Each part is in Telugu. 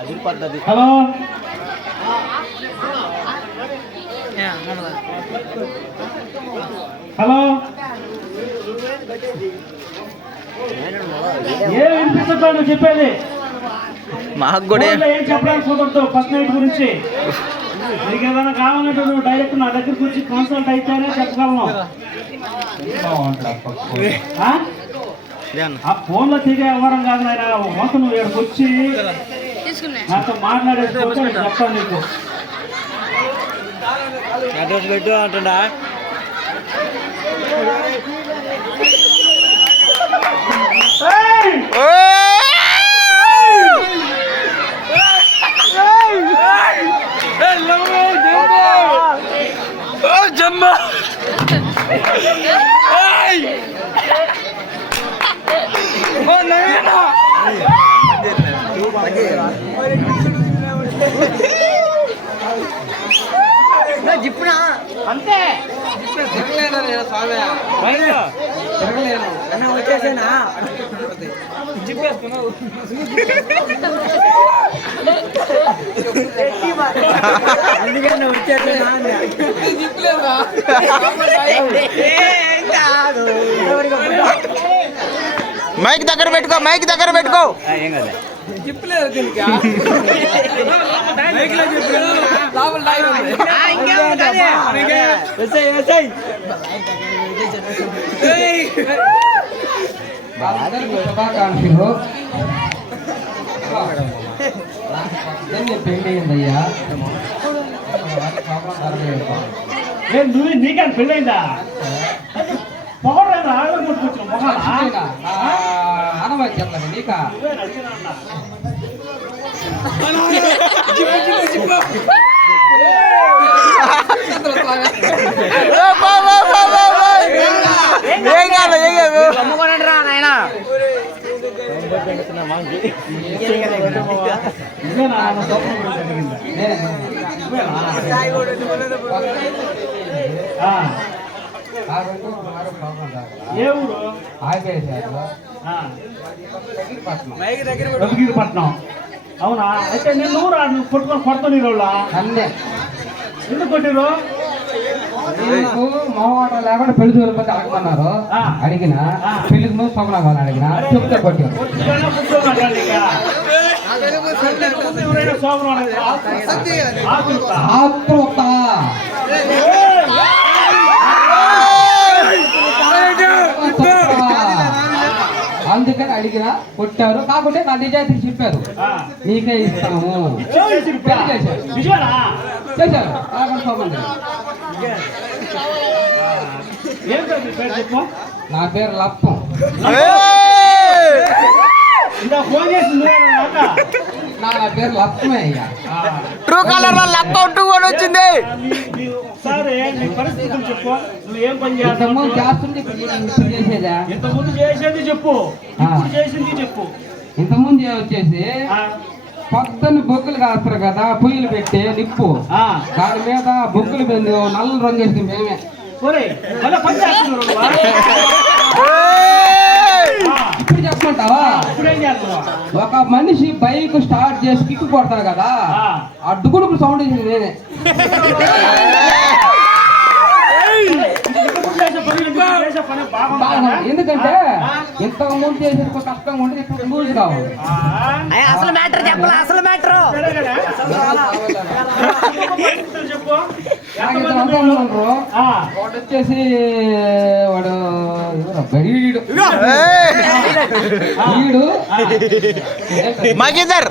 హలో హలో ఏం వినిపించట్లేదు చెప్పేది మాకు కూడా ఏం చెప్పడానికి కుదరదు ఫస్ట్ నైట్ గురించి. నీకు ఏదైనా కావాలంటే నువ్వు డైరెక్ట్ నా దగ్గరికి వచ్చి కన్సల్ట్ అయితేనే చెప్పగలను. ఆ ఫోన్లో తిరిగే వ్యవహారం కాదు నాయన. మొత్తం నువ్వు ఇక్కడికి వచ్చి నాతో మాట్లాడేసుకోవచ్చు చెప్తాను నీకు. అడ్రస్ పెట్టు అంటుండా. జమ్మా జిప్పునా అంతే వచ్చేసేనా జిప్పేసుకున్నావు. అందుకని వచ్చేసేనా జిప్లేదా మైక్ దగ్గర పెట్టుకో, మైక్ దగ్గర పెట్టుకో. ఏం కదా జిప్లేదు దీనికి. శుభాకాంక్షలు. పెళ్లి అయిందయ్యా. నువ్వు నీకని పెళ్ళైందా? పొగడైనా ఆడలు కొట్టుకొచ్చిన మొహాలా అనవాలి చెప్పండి నీకా. ఏ ఊరు? పట్నం. అవునా? అయితే నేను ఊరు కొట్టుకొని కొడతాను ఈ రోజు. ఎందుకు కొట్టిరు? మొహమాట లేకుండా పెళ్లి చూడకపోతే అడగమన్నారు. అడిగిన పెళ్లికి నువ్వు సొగన కావాలని అడిగిన చెప్తే కొట్టారు. అందుకని అడిగిన కొట్టారు. కాకుంటే నా నిజాయితీ చెప్పారు. నీకే ఇస్తాము చేశారు. నా పేరు లప్పం. నా పేరు లప్పమే అయ్యా. ట్రూ కలర్ లో లప్పం 2 అని వచ్చింది. సరే నీ పరిస్థితులు చెప్పు. నువ్వు ఏం పని చేసేదా? ఇంతకుముందు చేసేది చెప్పు, ఇప్పుడు చేసింది చెప్పు. ఇంతకుముందు వచ్చేసి పొద్దున్న బొగ్గులు కాస్తారు కదా, పొయ్యిలు పెట్టి నిప్పు దాని మీద బొగ్గులు పెంది నల్ల రంగు వేసింది మేమే. ఇప్పుడు చెప్పమంటావా? ఒక మనిషి బైక్ స్టార్ట్ చేసి కిక్కు కొడతారు కదా, అడ్డుకుడుకు సౌండ్ వేసింది నేనే. ఎందుకంటే ఇంతకు ముందు చేసేది కష్టంగా ఉంటుంది, ఇప్పుడు లూజ్ కావాలి. అసలు మ్యాటర్ చెప్పాలి. అసలు మ్యాటర్ వాడు వచ్చేసి వాడు మగీదర్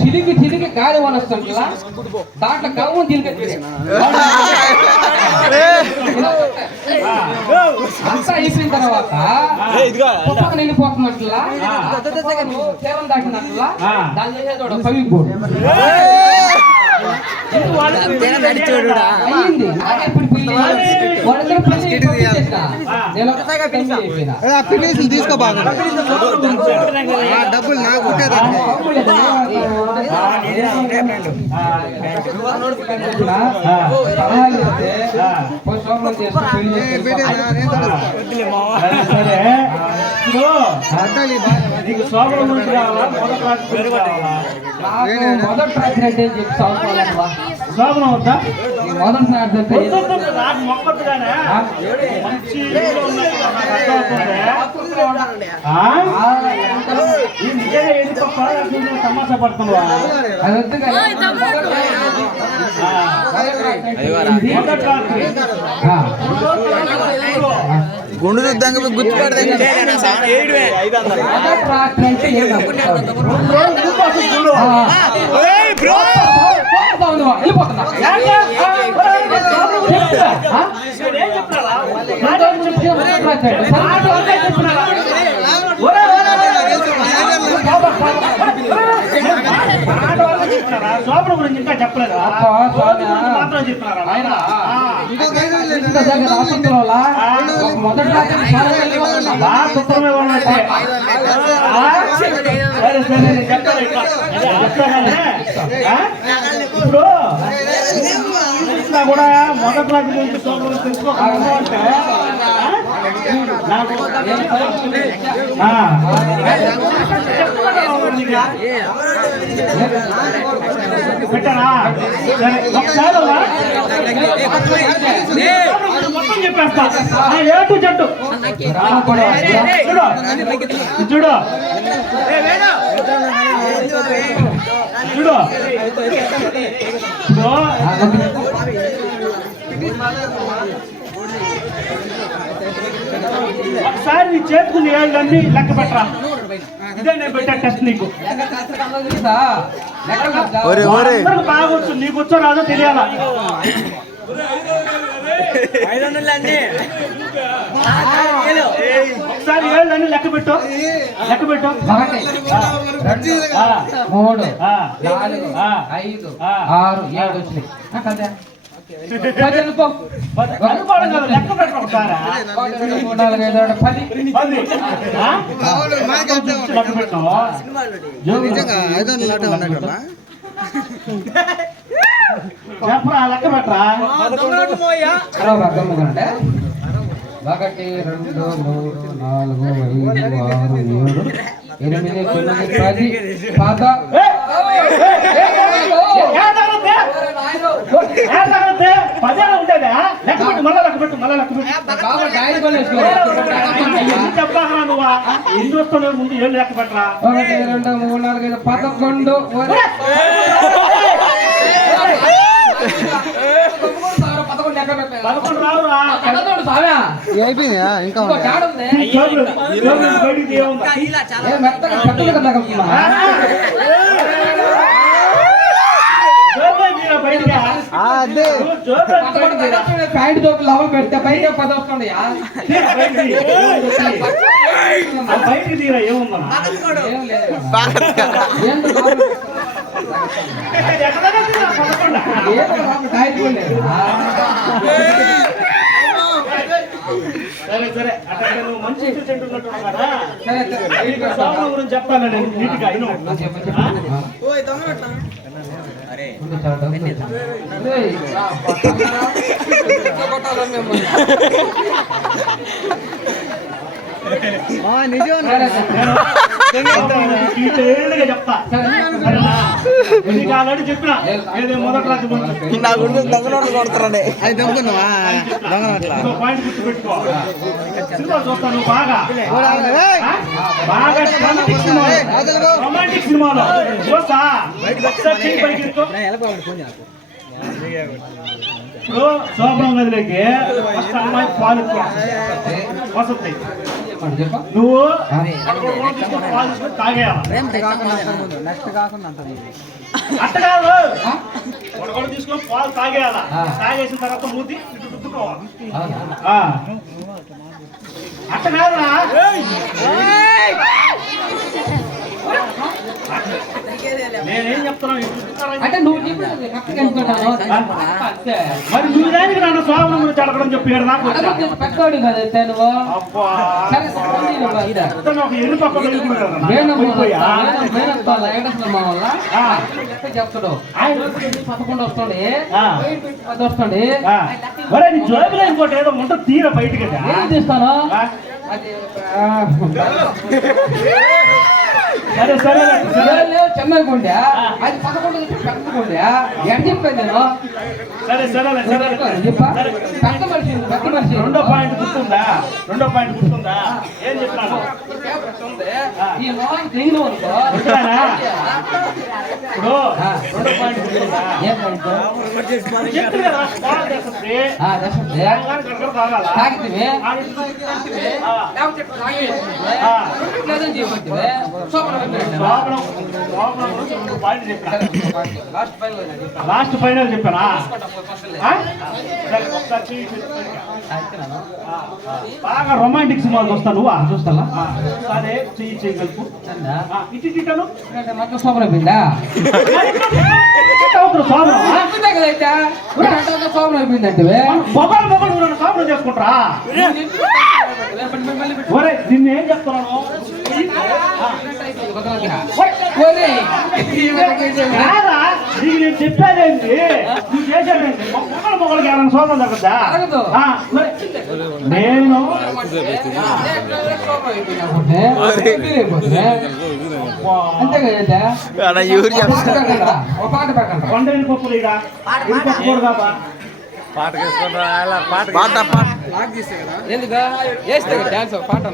చిలికి చిలికి గాలి వనొస్తుంది దాంట్లో గవ్వం చిలికి అంతా అయిపోయిన తర్వాత వెళ్ళిపోతున్నట్లా తీరం దాటినట్లా దాని చేసేది పవి బోర్డు అయ్యింది. తీసుకో బాగా డబ్బులు నాకు సలహాలు ఇస్తే శోభనం చేస్తే పెళ్లి సరే నీకు శోభనం నుంచి కావాలా మొదటి రాత్రి కావాలా మొదటి రాత్రి అంటే చెప్పి చదువుకోవాలమ్మా శోభనం వద్దా మొదటి రాత్రి అంటే నాకు మొక్కగానే మంచి ఇల్లు ఉన్నాయి కదా, నాకు అర్థమవుతుంది. ఈ నిజంగా ఏది తప్ప నువ్వు తమాషా పడుతున్నావా? అది వద్దు కదా మొదటి రాత్రి గుండు చూద్దాం గుర్తు పెడదాం మొదటి రాత్రి అంటే వెళ్ళిపోతున్నా శోభన గురించి ఇంకా చెప్పలేదు మాత్రం చెప్తున్నారా? మొదటి రాత్రి సుఖమే ఉన్నట్టే. సరే సరే నేను చెప్తాను ఇట్లా. ఇప్పుడు కూడా మొదటి రాత్రి గురించి శోభన తెలుసుకోవాలంటే నాకు పెట్టారా? సరే ఒకసారి మొత్తం చెప్పేస్తా. ఏటు చెట్టు చూడు చూడు చూడు ఒకసారి నీ చేతుకుని ఏళ్ళన్నీ లెక్క పెట్టరా. ఇదే నేను పెట్టా టెస్ట్ నీకు. అందరికి బాగొచ్చు, నీకు వచ్చో రాదో తెలియాలా. ఒకసారి ఏళ్ళన్నీ లెక్క పెట్టు, లెక్క పెట్టు. 1 2 3 4 5 6 7 వచ్చినాయి. అనుకోవడం కాదు, లెక్క పెట్టు ఒకసారి. 4 5 6 10 లెక్క పెట్టు. చెప్పరా, లెక్క పెట్టరా. 1 2 3 4 5 6 7 8 9 10 పదేనా ఉండేదా? లెక్క పెట్టు, మళ్ళా లెక్క పెట్టు, మళ్ళా లెక్క పెట్టు. చెప్పా నువ్వా ఎన్ని వస్తున్నావు ముందు ఏళ్ళు లెక్క పెట్టరా. 1 2 3 4 5 11 11 రావురా. అయిపోయిందా ఇంకా బయటికి తీయవుందా? ప్యాంట్ జోకులు లవలు పెడితే బయట 10 వస్తుండయా బయటికి తీరా ఏముందా? సరే సరే అట్లా నువ్వు మంచి ఇంటెలిజెంట్ ఉన్నట్టున్నావు కదా. శోభన గురించి చెప్తాను నేను నీట్గా. చెప్తా ఆల్రెడీ చెప్పిన మొదటి రాత్రి పాయింట్ గుర్తు పెట్టుకో. సినిమా చూస్తాను బాగా బాగా రొమాంటిక్ సినిమాలో చూస్తా. ఇప్పుడు శోభనం గదిలోకి ఫస్ట్ అమ్మాయి పాలు వసతి. నువ్వు పాలు తీసుకొని తాగేయాలి. అట్ట కాదు, ఒకటి తీసుకొని పాలు తాగేయాలా. తాగేసిన తర్వాత మూతి ఇటు రుద్దుకోవాలి. అట్ట కాదురా, నేనేం చెప్తున్నాను అంటే నువ్వు చెప్పినది కరెక్ట్గా అనుకుంటాను. అంతే. మరి నువ్వు దానికి నన్ను స్వామి గురించి అడగడం చెప్పాడు నాకు అడగదు, పెద్దోడు కదా అయితే నువ్వు. అబ్బా సరే, సరే, continue కదా. ఇతను ఒక ఎరుపు పక్క వెళ్ళిపోయాడు కదా. మేనత్తాల ఆ. వెంకటేశ్వర మా వల్ల ఆ. చెప్తాడు. ఆయన 11 వస్తుంది, ఆ. 10 వస్తుంది. ఆ. ఒరే నీ జోబులో ఇంకోటి ఏదో ఉంటుంది తీర బయటికి కదా. ఏం తీస్తాను? ఆ. అది సరే సరే చెన్నై కొండే, అది 11 పెద్ద కొండే. ఎక్కడ చెప్పాను నేను? సరే సరే చెప్పా, పెద్ద మనిషి, పెద్ద మనిషి. రెండో పాయింట్ గుర్తుందా? ఏం చెప్తాను ఈ మొహం తెగిన అనుకో. గుర్తురానా? ఇప్పుడు రెండో పాయింట్ గుర్తుందా? ఏం పాయింట్? చెప్తుంది కదా స్పాట్ చేస్తుంది. దశంది తెలంగాణ కడగడ తాగాలా? తాగితివి, ఆ. లేకపోతే తాగితివి, ఆ. లేదని చెప్పితివి. సోపన పెట్టినా. లోపల గురించి రెండు పాయింట్ చెప్పాను. లాస్ట్ ఫైనల్ అది. లాస్ట్ ఫైనల్ చెప్పానా? ఫస్ట్ ఆ? సరే, ఒకసారి చెయ్యి చెప్పు. బాగా రొమాంటిక్ సినిమాలు చూస్తా నువ్వు చూస్తావా? సరే చెయ్యి కలుపు. ఇటు ఇటను మొత్తం సోపన అయిపోయిందా? అయిపోయిందా కదైతే? సోపన అయిపోయిందంటే మొబైల్ నువ్వు సాగులు చేసుకుంటారా? ఒరే నిన్ను ఏం చెప్తున్నాను? కాదా? నీకు నేను చెప్పానేంటి? నువ్వు చేశానేంటి? మొగలకి ఏమైనా సోపం తగ్గద్దా? నేను అంతే కదైతే? ఎవరు చెప్తారు? ఒక పాట పెట్టండి. కొండ వెళ్ళిపోతుంది ఇక వెళ్ళిపోకూడదా? పాట ఎందుకు వేస్తే డాన్స్ పాట